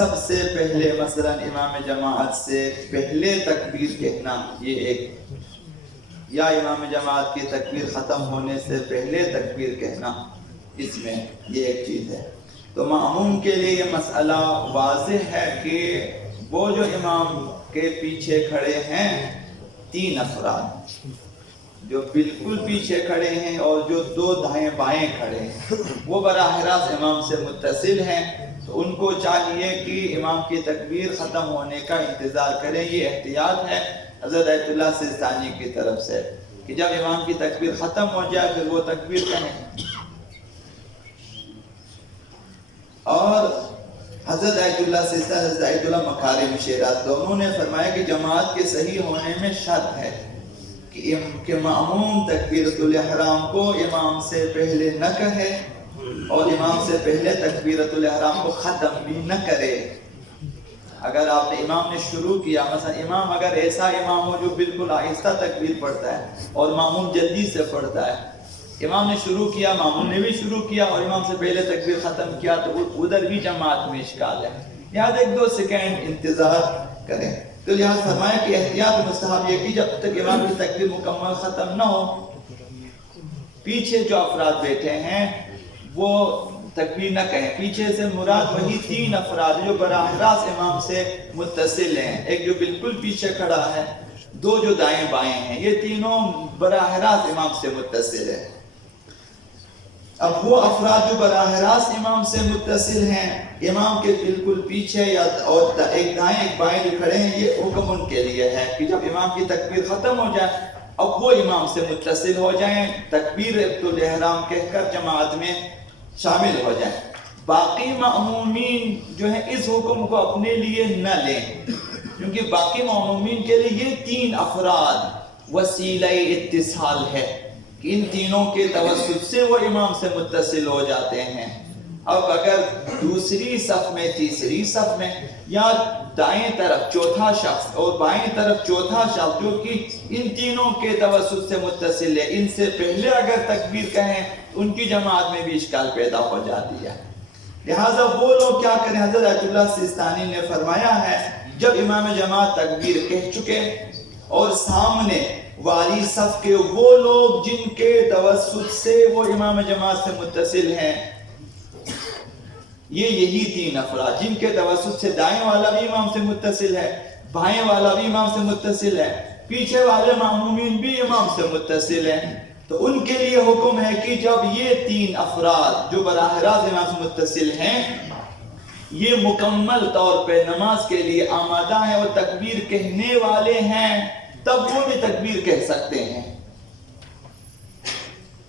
سب سے پہلے مثلا امام جماعت سے پہلے تکبیر کہنا، یہ ایک، یا امام جماعت کی تکبیر ختم ہونے سے پہلے تکبیر کہنا، اس میں یہ ایک چیز ہے۔ تو مأموم کے لیے یہ مسئلہ واضح ہے کہ وہ جو امام کے پیچھے کھڑے ہیں 3 افراد جو بالکل پیچھے کھڑے ہیں اور جو 2 دائیں بائیں کھڑے ہیں، وہ براہ راست امام سے متصل ہیں، تو ان کو چاہیے کہ امام کی تکبیر ختم ہونے کا انتظار کریں۔ یہ احتیاط ہے حضرت آیت اللہ سیستانی کی طرف سے کہ جب امام کی تکبیر ختم ہو جائے پھر وہ تکبیر کہیں۔ اور حضرت آیت اللہ سیستانی، حضرت آیت اللہ مکارم شیرات، دونوں نے فرمایا کہ جماعت کے صحیح ہونے میں شرط ہے کہ مأموم تکبیرۃ الاحرام کو امام سے پہلے نہ کہے اور امام سے پہلے تکبیرۃ الاحرام کو ختم بھی نہ کرے۔ اگر آپ نے امام نے شروع کیا، مثلا امام اگر ایسا امام ہو جو بالکل آہستہ تکبیر پڑھتا ہے اور مأموم جلدی سے پڑھتا ہے، امام نے شروع کیا، مأموم نے بھی شروع کیا اور امام سے پہلے تکبیر ختم کیا، تو ادھر بھی جماعت میں اشکال ہے، یہاں 1-2 سیکنڈ انتظار کریں۔ تو لہٰذا فرمایا کہ احتیاط مستحب یہ کہ جب تک امام کی تکبیر مکمل ختم نہ ہو، پیچھے جو افراد بیٹھے ہیں وہ تکبیر نہ کہیں۔ پیچھے سے مراد وہی 3 افراد جو براہ راست امام سے متصل ہیں، ایک جو بالکل پیچھے کھڑا ہے، 2 جو دائیں بائیں ہیں، یہ تینوں براہ راست امام سے متصل ہیں۔ اب وہ افراد جو براہ راست امام سے متصل ہیں، امام کے بالکل پیچھے یا اور ایک دائیں ایک بائیں جو کھڑے ہیں، یہ حکم ان کے لیے ہے کہ جب امام کی تکبیر ختم ہو جائے اب وہ امام سے متصل ہو جائیں، تکبیرۃ الاحرام کہہ کر جماعت میں شامل ہو جائیں۔ باقی مأمومین جو ہیں اس حکم کو اپنے لیے نہ لیں، کیونکہ باقی مأمومین کے لیے یہ 3 افراد وسیلہ اتصال ہے کہ ان تینوں کے توسط سے وہ امام سے متصل ہو جاتے ہیں۔ اب اگر دوسری صف میں، تیسری صف میں، یا دائیں طرف چوتھا شخص اور بائیں طرف چوتھا شخص جو کہ ان تینوں کے توسط سے متصل ہے، ان سے پہلے اگر تکبیر کہیں ان کی جماعت میں بھی اشکال پیدا ہو جاتی ہے۔ لہٰذا وہ لوگ کیا کریں؟ حضرت آیت اللہ سیستانی نے فرمایا ہے جب امام جماعت تکبیر کہہ چکے اور سامنے والی صف کے وہ لوگ جن کے توسط سے وہ امام جماعت سے متصل ہیں، یہی 3 افراد جن کے توسط سے دائیں والا بھی امام سے متصل ہے، بائیں والا بھی امام سے متصل ہے، پیچھے والے مأمومین بھی امام سے متصل ہیں، تو ان کے لیے حکم ہے کہ جب یہ 3 افراد جو براہ راست امام سے متصل ہیں یہ مکمل طور پہ نماز کے لیے آمادہ ہیں اور تکبیر کہنے والے ہیں، تب وہ بھی تکبیر کہہ سکتے ہیں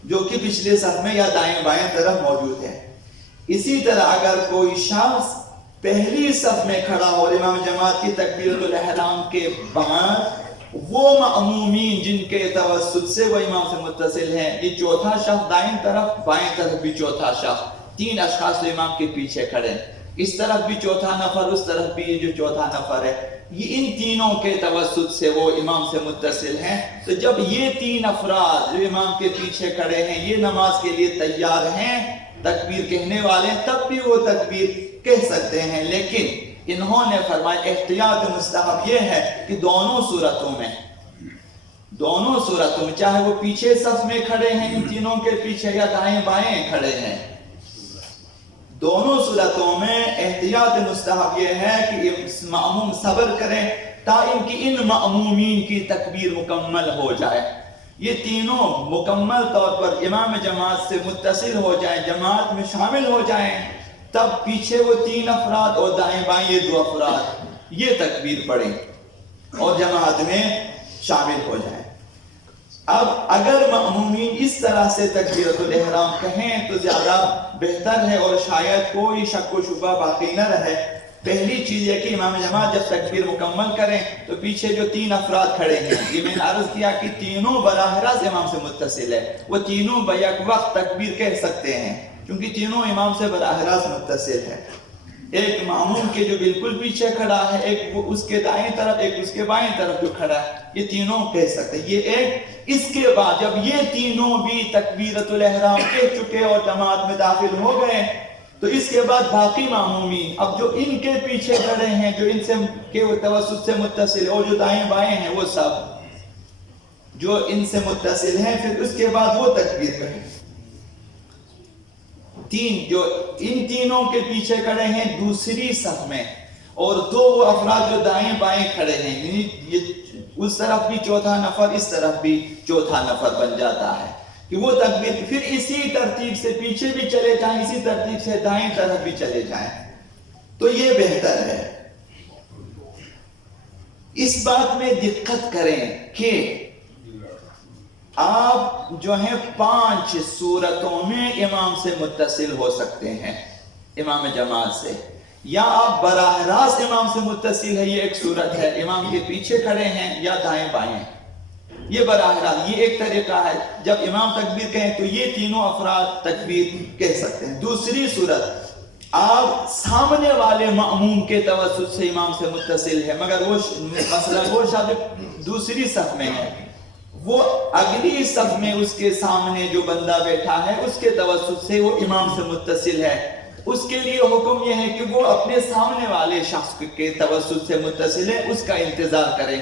جو کہ پچھلے صف میں یا دائیں بائیں طرف موجود ہے۔ اسی طرح اگر کوئی شخص پہلی صف میں کھڑا ہو اور امام جماعت کی تکبیرۃ الاحرام کے بعد وہ مأمومین جن کے توسط سے وہ امام سے متصل ہیں، یہ چوتھا شخص دائیں طرف بائیں طرف بھی چوتھا شخص، 3 اشخاص جو امام کے پیچھے کھڑے ہیں، اس طرف بھی چوتھا نفر، اس طرف بھی یہ جو چوتھا نفر ہے، یہ ان تینوں کے توسط سے وہ امام سے متصل ہیں۔ تو جب یہ 3 افراد جو امام کے پیچھے کھڑے ہیں یہ نماز کے لیے تیار ہیں، تکبیر کہنے والے ہیں، تب بھی وہ تکبیر کہہ سکتے ہیں، لیکن انہوں نے فرمایا احتیاط مستحب یہ ہے کہ دونوں صورتوں میں چاہے وہ پیچھے صف میں کھڑے ہیں ان تینوں کے پیچھے یا دائیں بائیں کھڑے ہیں، دونوں صورتوں میں احتیاط مستحب یہ ہے کہ مأموم صبر کریں تاکہ ان مأمومین کی تکبیر مکمل ہو جائے، یہ تینوں مکمل طور پر امام جماعت سے متصل ہو جائیں، جماعت میں شامل ہو جائیں، تب پیچھے وہ 3 افراد اور دائیں بائیں یہ 2 افراد یہ تکبیر پڑھیں اور جماعت میں شامل ہو جائیں۔ اب اگر مأمومین اس طرح سے تکبیرۃ الاحرام کہیں تو زیادہ بہتر ہے اور شاید کوئی شک و شبہ باقی نہ رہے۔ پہلی چیز یہ کہ امام جماعت جب تکبیر مکمل کریں تو پیچھے جو 3 افراد کھڑے ہیں، یہ میں نے عرض کیا کہ تینوں براہ راست امام سے متصل ہے، وہ تینوں بیک وقت تکبیر کہہ سکتے ہیں کیونکہ تینوں امام سے براہ راست متصل ہے۔ ایک مأموم کے جو بالکل پیچھے کھڑا ہے، ایک اس کے دائیں طرف، ایک اس کے بائیں طرف جو کھڑا ہے، یہ تینوں کہہ سکتے ہیں۔ یہ ایک، اس کے بعد جب یہ تینوں بھی تکبیرۃ الاحرام کہہ چکے اور جماعت میں داخل ہو گئے تو اس کے بعد باقی مامومین اب جو ان کے پیچھے کھڑے ہیں، جو ان سے کے توسط سے متصل اور جو دائیں بائیں ہیں وہ سب جو ان سے متصل ہیں، پھر اس کے بعد وہ تکبیر کہیں۔ جو ان تینوں کے پیچھے کھڑے ہیں دوسری صف میں، اور دو وہ افراد جو دائیں بائیں کھڑے ہیں، یعنی یہ اس طرف بھی چوتھا نفر، اس طرف بھی چوتھا نفر بن جاتا ہے کہ وہ تکبیر پھر اسی ترتیب سے پیچھے بھی چلے جائیں، اسی ترتیب سے دائیں طرف بھی چلے جائیں، تو یہ بہتر ہے۔ اس بات میں دقت کریں کہ آپ جو ہیں 5 صورتوں میں امام سے متصل ہو سکتے ہیں، امام جماعت سے، یا آپ براہ راست امام سے متصل ہے، یہ ایک صورت ہے، امام کے پیچھے کھڑے ہیں یا دائیں بائیں، یہ براہ راست، یہ ایک طریقہ ہے۔ جب امام تکبیر کہیں تو یہ تینوں افراد تکبیر کہہ سکتے ہیں۔ دوسری صورت، آپ سامنے والے مأموم کے توسط سے امام سے متصل ہے، مگر وہ مثلا وہ شاید دوسری صف میں ہے، وہ اگلی صف میں اس کے سامنے جو بندہ بیٹھا ہے اس کے توسط سے وہ امام سے متصل ہے، اس کے لیے حکم یہ ہے کہ وہ اپنے سامنے والے شخص کے توسط سے متصل ہے، اس کا انتظار کریں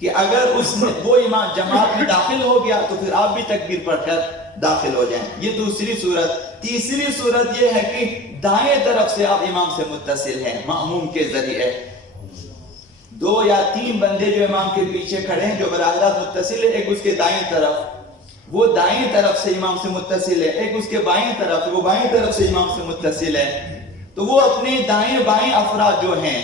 کہ اگر اس میں وہ امام جماعت میں داخل ہو گیا تو پھر آپ بھی تکبیر پڑھ کر داخل ہو جائیں، یہ دوسری صورت۔ تیسری صورت یہ ہے کہ دائیں طرف سے آپ امام سے متصل ہیں مأموم کے ذریعے، 2 یا 3 بندے جو امام کے پیچھے کھڑے ہیں جو براہ راست متصل ہے، ایک اس کے دائیں طرف، وہ دائیں طرف سے امام سے متصل ہے، ایک اس کے بائیں طرف، وہ بائیں طرف سے امام سے متصل ہے، تو وہ اپنے دائیں بائیں افراد جو ہیں،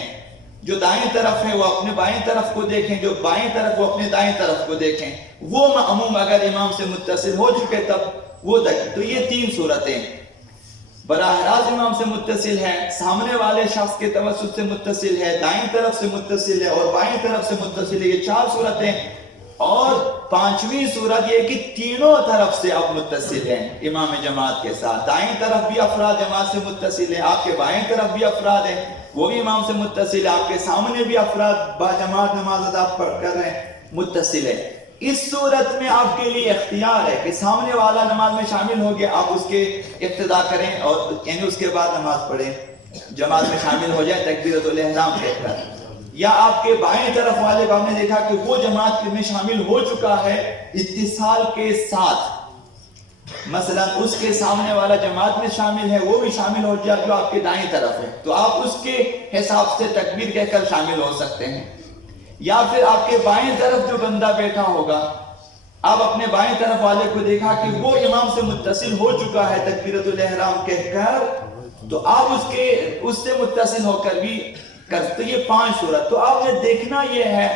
جو دائیں طرف ہیں وہ اپنے بائیں طرف کو دیکھیں، جو بائیں طرف وہ اپنے دائیں طرف کو دیکھیں، وہ مأموم اگر امام سے متصل ہو چکے تب وہ تک۔ تو یہ 3 صورتیں، براہ راست امام سے متصل ہے، سامنے والے شخص کے توسط سے متصل ہے، دائیں طرف سے متصل ہے اور بائیں طرف سے متصل ہے، یہ 4 صورتیں۔ اور 5ویں صورت یہ کہ تینوں طرف سے آپ متصل ہیں امام جماعت کے ساتھ، دائیں طرف بھی افراد جماعت سے متصل ہیں، آپ کے بائیں طرف بھی افراد ہیں وہ بھی امام سے متصل ہے، آپ کے سامنے بھی افراد با جماعت نماز ادا کر رہے ہیں متصل ہے۔ اس صورت میں آپ کے لیے اختیار ہے کہ سامنے والا نماز میں شامل ہو گیا، آپ اس کے اقتداء کریں اور یعنی اس کے بعد نماز پڑھیں، جماعت میں شامل ہو جائیں تکبیرۃ الاحرام کہہ کر، یا آپ کے بائیں طرف والے کو ہم نے دیکھا کہ وہ جماعت میں شامل ہو چکا ہے اتصال کے ساتھ، مثلا اس کے سامنے والا جماعت میں شامل ہے، وہ بھی شامل ہو جائے جو آپ کے دائیں طرف ہے، تو آپ اس کے حساب سے تکبیر کہہ کر شامل ہو سکتے ہیں۔ یا پھر آپ کے بائیں طرف جو بندہ بیٹھا ہوگا، آپ اپنے بائیں طرف والے کو دیکھا کہ وہ امام سے متصل ہو چکا ہے تکبیرۃ الاحرام کہہ کر، تو آپ اس سے متصل ہو کر بھی کرتے۔ یہ 5 صورت، تو آپ نے دیکھنا یہ ہے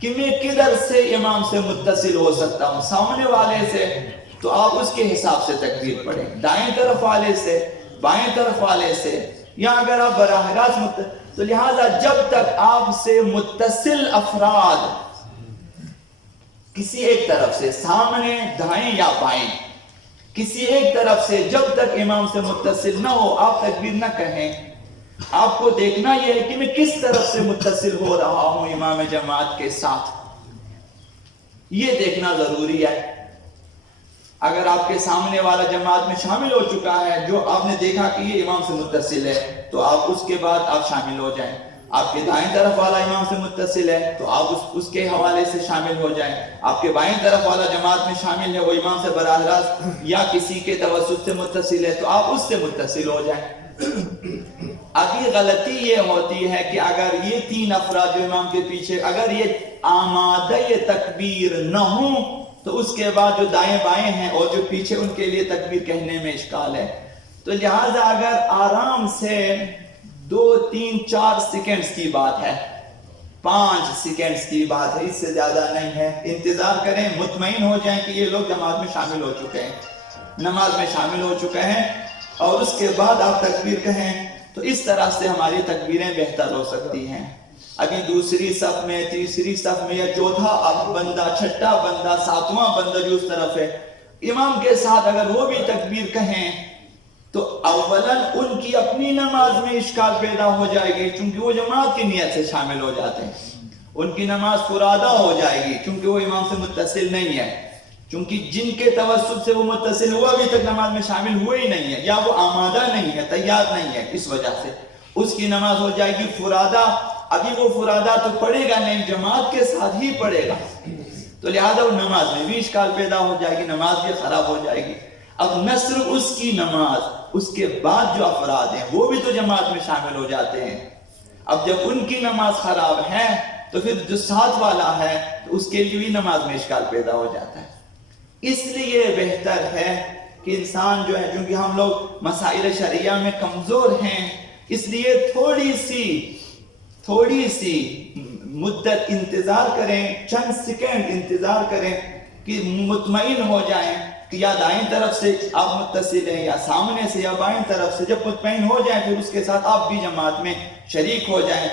کہ میں کدھر سے امام سے متصل ہو سکتا ہوں، سامنے والے سے تو آپ اس کے حساب سے تکبیر پڑھیں، دائیں طرف والے سے، بائیں طرف والے سے، یا اگر آپ براہ راست تو لہٰذا جب تک آپ سے متصل افراد کسی ایک طرف سے، سامنے دائیں یا بائیں، کسی ایک طرف سے جب تک امام سے متصل نہ ہو آپ تکبیر نہ کہیں۔ آپ کو دیکھنا یہ ہے کہ میں کس طرف سے متصل ہو رہا ہوں امام جماعت کے ساتھ، یہ دیکھنا ضروری ہے۔ اگر آپ کے سامنے والا جماعت میں شامل ہو چکا ہے، جو آپ نے دیکھا کہ یہ امام سے متصل ہے، تو آپ اس کے بعد آپ شامل ہو جائیں۔ آپ کے دائیں طرف والا امام سے متصل ہے تو آپ اس کے حوالے سے شامل ہو جائیں۔ آپ کے بائیں طرف والا جماعت میں شامل ہے، وہ امام سے براہ راست یا کسی کے توسط سے متصل ہے، تو آپ اس سے متصل ہو جائیں۔ ابھی غلطی یہ ہوتی ہے کہ اگر یہ 3 افراد جو امام کے پیچھے اگر یہ آمادہ تکبیر نہ ہوں تو اس کے بعد جو دائیں بائیں ہیں اور جو پیچھے ان کے لیے تکبیر کہنے میں اشکال ہے، تو لہٰذا اگر آرام سے 2 3 4 سیکنڈز کی بات ہے، 5 سیکنڈز کی بات ہے، اس سے زیادہ نہیں ہے، انتظار کریں، مطمئن ہو جائیں کہ یہ لوگ جماعت میں شامل ہو چکے ہیں، نماز میں شامل ہو چکے ہیں، اور اس کے بعد آپ تکبیر کہیں، تو اس طرح سے ہماری تکبیریں بہتر ہو سکتی ہیں۔ ابھی دوسری صف میں، تیسری صف میں، یا چوتھا بندہ، چھٹا بندہ، 7واں بندہ جو اس طرف ہے، امام کے ساتھ اگر وہ بھی تکبیر کہیں تو اولاً ان کی اپنی نماز میں اشکال پیدا ہو جائے گی، چونکہ وہ جماعت کی نیت سے شامل ہو جاتے ہیں، ان کی نماز پرادا ہو جائے گی کیونکہ وہ امام سے متصل نہیں ہے۔ چونکہ جن کے توسط سے وہ متصل ہوا ابھی تک نماز میں شامل ہوئے ہی نہیں ہے، یا وہ آمادہ نہیں ہے، تیار نہیں ہے، اس وجہ سے اس کی نماز ہو جائے گی فرادہ۔ ابھی وہ فرادہ تو پڑھے گا نہیں، جماعت کے ساتھ ہی پڑھے گا، تو لہذا وہ نماز میں بھی اشکال پیدا ہو جائے گی، نماز بھی خراب ہو جائے گی۔ اب نہ صرف اس کی نماز، اس کے بعد جو افراد ہیں وہ بھی تو جماعت میں شامل ہو جاتے ہیں۔ اب جب ان کی نماز خراب ہے تو پھر جو ساتھ والا ہے تو اس کے لیے بھی نماز میں اشکال پیدا ہو جاتا ہے۔ اس لیے بہتر ہے کہ انسان جو ہے، چونکہ ہم لوگ مسائل شرعیہ میں کمزور ہیں، اس لیے تھوڑی سی مدت انتظار کریں، چند سیکنڈ انتظار کریں کہ مطمئن ہو جائیں کہ یا دائیں طرف سے آپ متصل ہیں یا سامنے سے یا بائیں طرف سے۔ جب مطمئن ہو جائیں پھر اس کے ساتھ آپ بھی جماعت میں شریک ہو جائیں۔